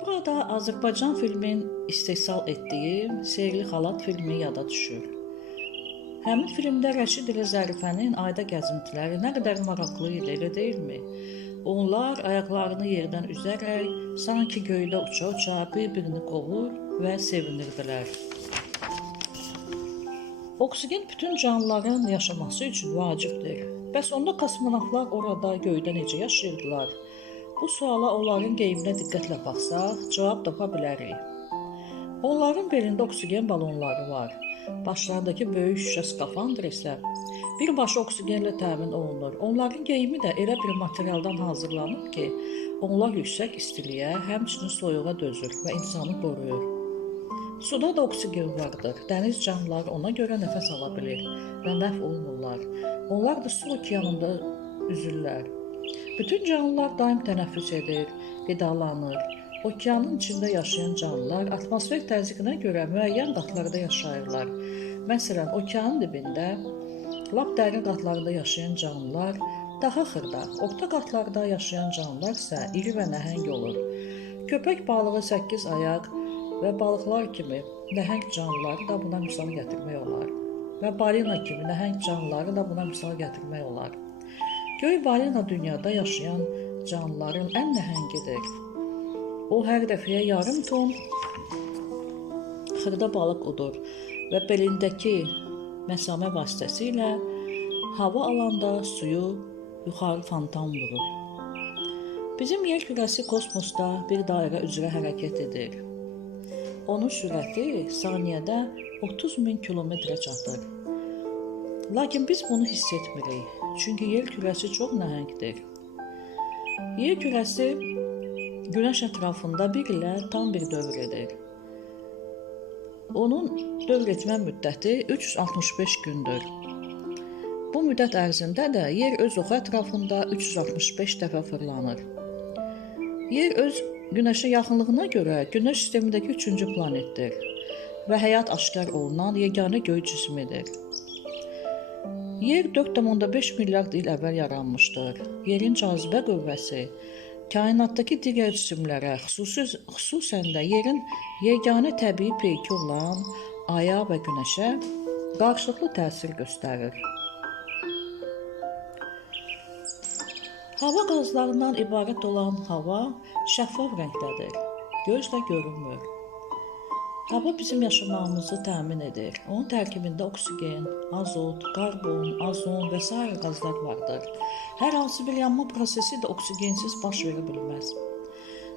Burada Azərbaycan filmin istehsal etdiyi Sehirli Xalat filmi yada düşür. Həmin filmdə Rəşid ilə Zərifənin ayda gəzintiləri nə qədər maraqlı idi, elə deyilmi? Onlar ayaqlarını yerdən üzərək, sanki göydə uça-uça bir-birini qovur və sevinirdilər. Oksigen bütün canlıların yaşaması üçün vacibdir. Bəs onda kosmonavtlar orada göydə necə yaşayırdılar? Bu suala onların geyiminə diqqətlə baxsaq, cavab tapa bilərik. Onların belində oksigen balonları var. Başlarındakı böyük şüşə skafandr isə birbaşa oksigenlə təmin olunur. Onların geyimi də elə bir materialdan hazırlanıb ki, onlar yüksək istiliyə, həmçinin soyuğa dözür və insanı qoruyur. Suda da oksigen vardır. Dəniz canlıları ona görə nəfəs ala bilir və məhv olmurlar. Onlar da su okeanında üzürlər. Bütün canlılar daim tənəffüs edir, qidalanır. Okeanın içində yaşayan canlılar atmosfer təzyiqinə görə müəyyən qatlarda yaşayırlar. Məsələn, okeanın dibində, lap dərin qatlarda yaşayan canlılar daha xırda, orta qatlarda yaşayan canlılar isə iri və nəhəng olur. Köpək balığı 8 ayaq və balıqlar kimi nəhəng canlıları da buna misal gətirmək olar. Və balina kimi nəhəng canlıları da buna misal gətirmək olar. Göy balina dünyada yaşayan canlıların ən nəhəngidir. O hər dəfəyə yarım ton xırda balıq udur və belindəki məsamə vasitəsilə hava alanda suyu yuxarı fontan vurur. Bizim yer kürəsi kosmosda bir dairə üzrə hərəkət edir. Onun sürəti saniyədə 30.000 kilometrə çatır. Lakin biz bunu hiss etmirik, çünki yer kürəsi çox nəhəngdir. Yer kürəsi Günəş ətrafında bir ilə tam bir dövr edir. Onun dövr etmə müddəti 365 gündür. Bu müddət ərzində də yer öz oxu ətrafında 365 dəfə fırlanır. Yer öz Günəşə yaxınlığına görə Günəş sistemindəki 3-cü planetdir və həyat aşkar olunan yeganə göy cismidir. Yer 4,5 milyard il əvvəl yaranmışdır. Yerin cazibə qüvvəsi kainatdakı digər cisimlərə, xüsusən də yerin yeganə təbii peyki olan Aya və Günəşə qarşılıqlı təsir göstərir. Hava qazlarından ibarət olan hava şəffaf rəngdədir, gözlə görünmür. Hava bizim yaşamağımızı təmin edir. Onun tərkibində oksigen, azot, karbon, azon və sair qazlar vardır. Hər hansı bir yanma prosesi də oksigensiz baş verə bilməz.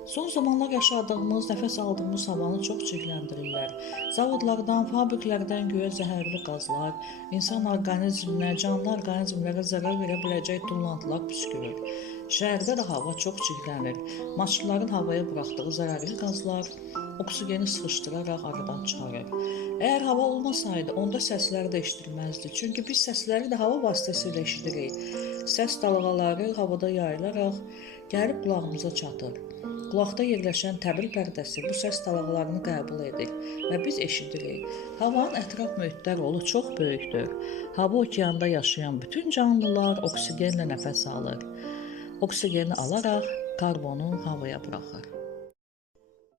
Son zamanlar yaşadığımız, nəfəs aldığımız havanı çox çirkləndirirlər. Zavodlardan, fabriklərdən göyə zəhərli qazlar, insan orqanizminə, canlı orqanizmlərə zərər verə biləcək tullantılar püskürür. Şəhərdə də hava çox çirklənir. Maşınların havaya buraxdığı zərərli qazlar oksigeni sıxışdıraraq aradan çıxarır. Əgər hava olmasaydı, onda səslər də eşidilməzdi. Çünki biz səsləri də hava vasitəsilə eşidirik. Səs dalğaları havada yayılaraq gəlib qulağımıza çatır. Qulaqda yerləşən təbil pərdəsi bu səs dalğalarını qəbul edir və biz eşidirik. Havanın ətraf mühitdə rolu çox böyükdür. Hava okeanda yaşayan bütün canlılar oksigenlə nəfəs alır. Oksigeni alaraq karbonu havaya buraxır.